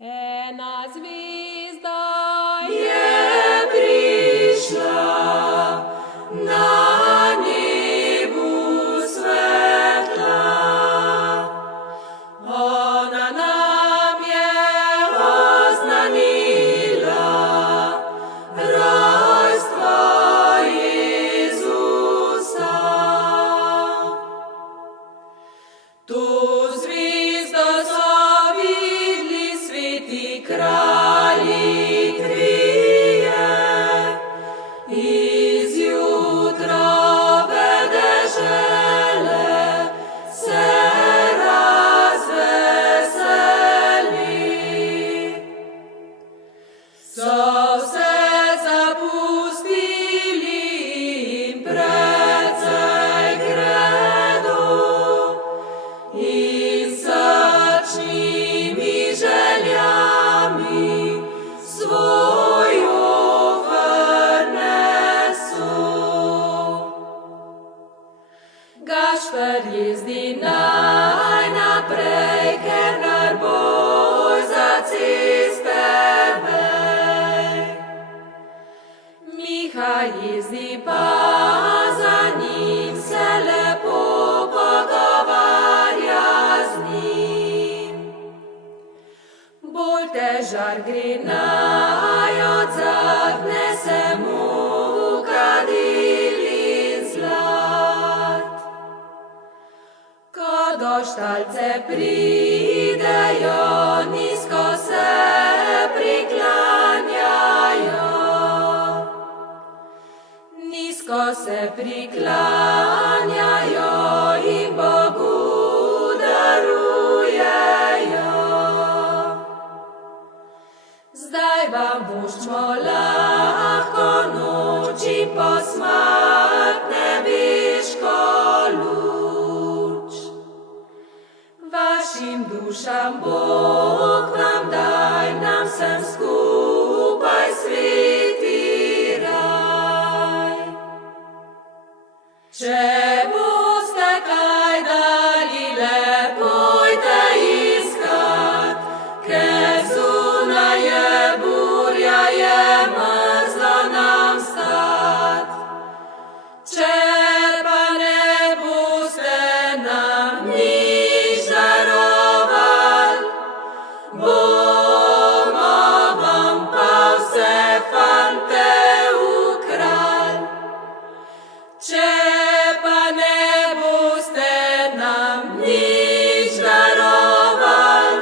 Ena zvezda Je prišla na nebu svetla, ona nam je oznanila rojstvo Jezusa. To zvezdo so videli sveti kralji trije, iz jutrove dežele se razveseli. So vse zapustili in precej gredo in srčnimi željami svojo vrnesu. Gašper jezdi najnaprej, ker narboj za ceste vej. Miha jezdi pa za njim, se lepo pogovarja z njim. Bolj težar gre naj odzad, nese mu kadil in zlat. Ko do štalce pridejo, nizko se priklanjajo. Nizko se priklanjajo in Bogu darujejo. Zdaj vam voščimo lahko noč in posmak nebeško luč. Vašim dušam Bog vam daj, nam vsem skupaj sveti raj. Če boste kaj dali, le pojte iskat, ker zunaj je burja, je mrzlo nam stat. Če pa ne boste nam nič daroval, bomo vam pa vse fante ukral. Če pa ne boste nam nič daroval,